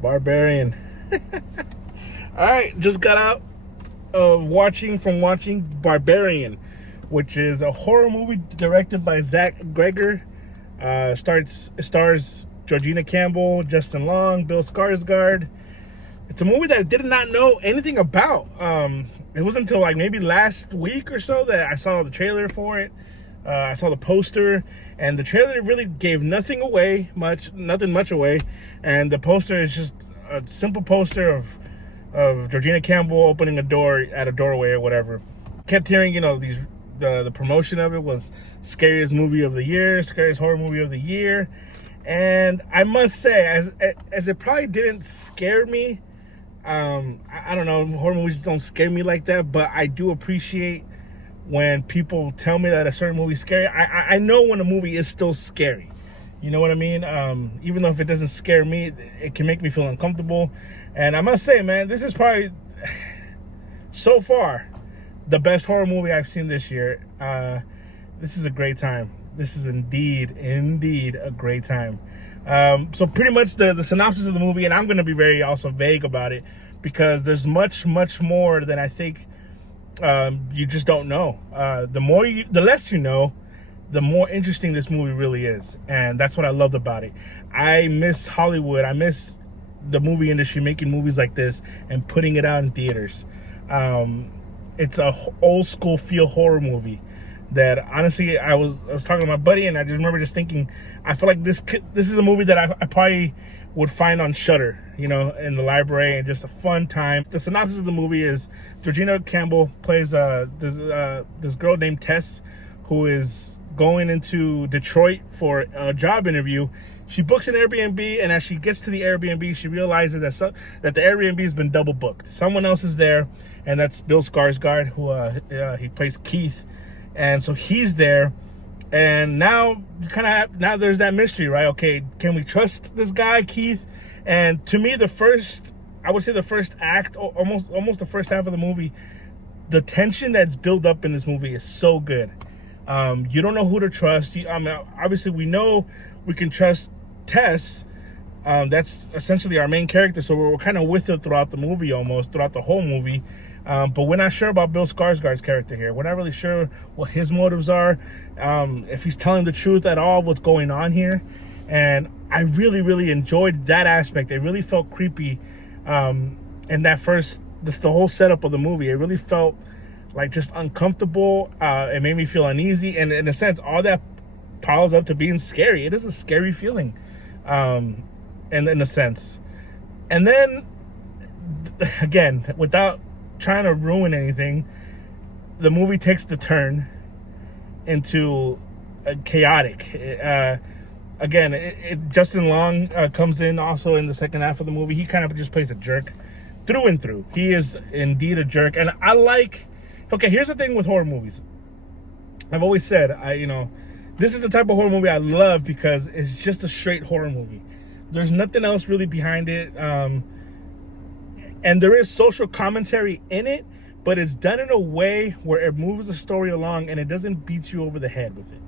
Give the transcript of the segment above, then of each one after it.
Barbarian. All right, just got out of watching Barbarian, which is a horror movie directed by Zach Greger. Stars Georgina Campbell, Justin Long, Bill Skarsgård. It's a movie that I did not know anything about. It wasn't until like maybe last week or so that I saw the trailer for it. I saw the poster, and the trailer really gave nothing much away. And the poster is just a simple poster of Georgina Campbell opening a door at a doorway or whatever. Kept hearing, the promotion of it was scariest movie of the year, scariest horror movie of the year. And I must say, as it probably didn't scare me, I don't know, horror movies don't scare me like that, but I do appreciate when people tell me that a certain movie is scary. I know when a movie is still scary. You know what I mean? Even though if it doesn't scare me, it can make me feel uncomfortable. And I must say, man, this is probably, so far, the best horror movie I've seen this year. This is a great time. This is indeed a great time. So pretty much the synopsis of the movie, and I'm going to be very also vague about it because there's much more than I think you just don't know. The less you know, the more interesting this movie really is. And that's what I loved about it. I miss Hollywood. I miss the movie industry making movies like this and putting it out in theaters. It's a old school feel horror movie that honestly I was talking to my buddy, and I just remember just thinking, I feel like this is a movie that I probably would find on Shudder, in the library, and just a fun time. The synopsis of the movie is Georgina Campbell plays this girl named Tess, who is going into Detroit for a job interview. She books an Airbnb, and as she gets to the Airbnb, she realizes that the Airbnb has been double booked. Someone else is there, and that's Bill Skarsgård, who he plays Keith. And so he's there, and now there's that mystery, right? Okay, can we trust this guy, Keith? And to me, the first act, almost the first half of the movie, the tension that's built up in this movie is so good. You don't know who to trust. Obviously, we know we can trust Tess. That's essentially our main character, so we're kind of with her throughout the movie, almost throughout the whole movie. But we're not sure about Bill Skarsgård's character here. We're not really sure what his motives are, if he's telling the truth at all, what's going on here. And I really enjoyed that aspect. It really felt creepy. And the whole setup of the movie, it really felt like just uncomfortable. It made me feel uneasy. And in a sense, all that piles up to being scary. It is a scary feeling, in a sense. And then, again, without trying to ruin anything, the movie takes the turn into chaotic. Justin Long comes in also in the second half of the movie. He kind of just plays a jerk through and through. He is indeed a jerk. And here's the thing with horror movies. I've always said, this is the type of horror movie I love because it's just a straight horror movie. There's nothing else really behind it. And there is social commentary in it, but it's done in a way where it moves the story along and it doesn't beat you over the head with it.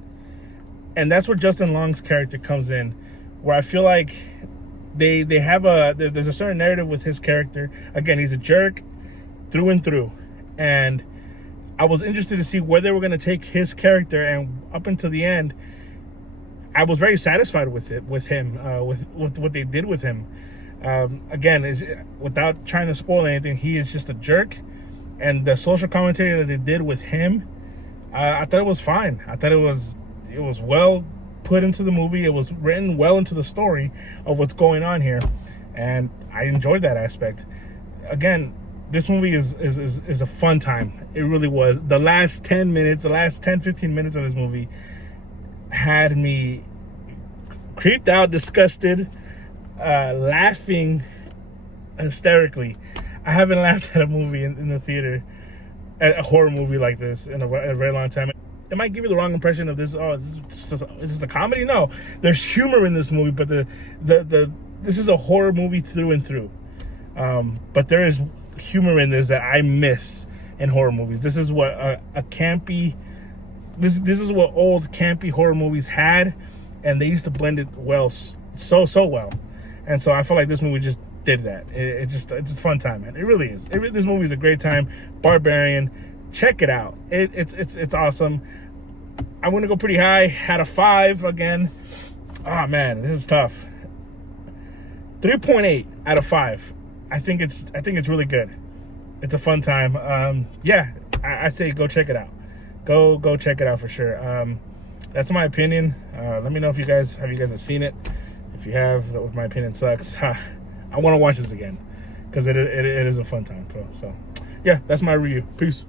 And that's where Justin Long's character comes in, where I feel like there's a certain narrative with his character. Again, he's a jerk through and through. And I was interested to see where they were going to take his character, and up until the end, I was very satisfied with him, with what they did with him. Without trying to spoil anything, he is just a jerk, and the social commentary that they did with him, I thought it was fine. I thought it was well put into the movie. It was written well into the story of what's going on here, and I enjoyed that aspect. Again, this movie is a fun time. It really was. The last 15 minutes of this movie had me creeped out, disgusted, laughing hysterically. I haven't laughed at a movie in the theater, at a horror movie like this, in a very long time. It might give you the wrong impression of this. Oh, is this a comedy? No, there's humor in this movie, but this is a horror movie through and through. But there is humor in this that I miss in horror movies. This is what a campy. This is what old campy horror movies had, and they used to blend it well, so well. And so I feel like this movie just did that. It's just a fun time, man. It really is. This movie is a great time. Barbarian, check it out. It's awesome. I'm gonna go pretty high, out of 5 again. Oh man, this is tough. 3.8 out of 5. I think it's really good. It's a fun time. Yeah, I say go check it out. Go check it out for sure. That's my opinion. Let me know if you guys have seen it. If you have, my opinion sucks. I want to watch this again because it is a fun time. So yeah, that's my review. Peace.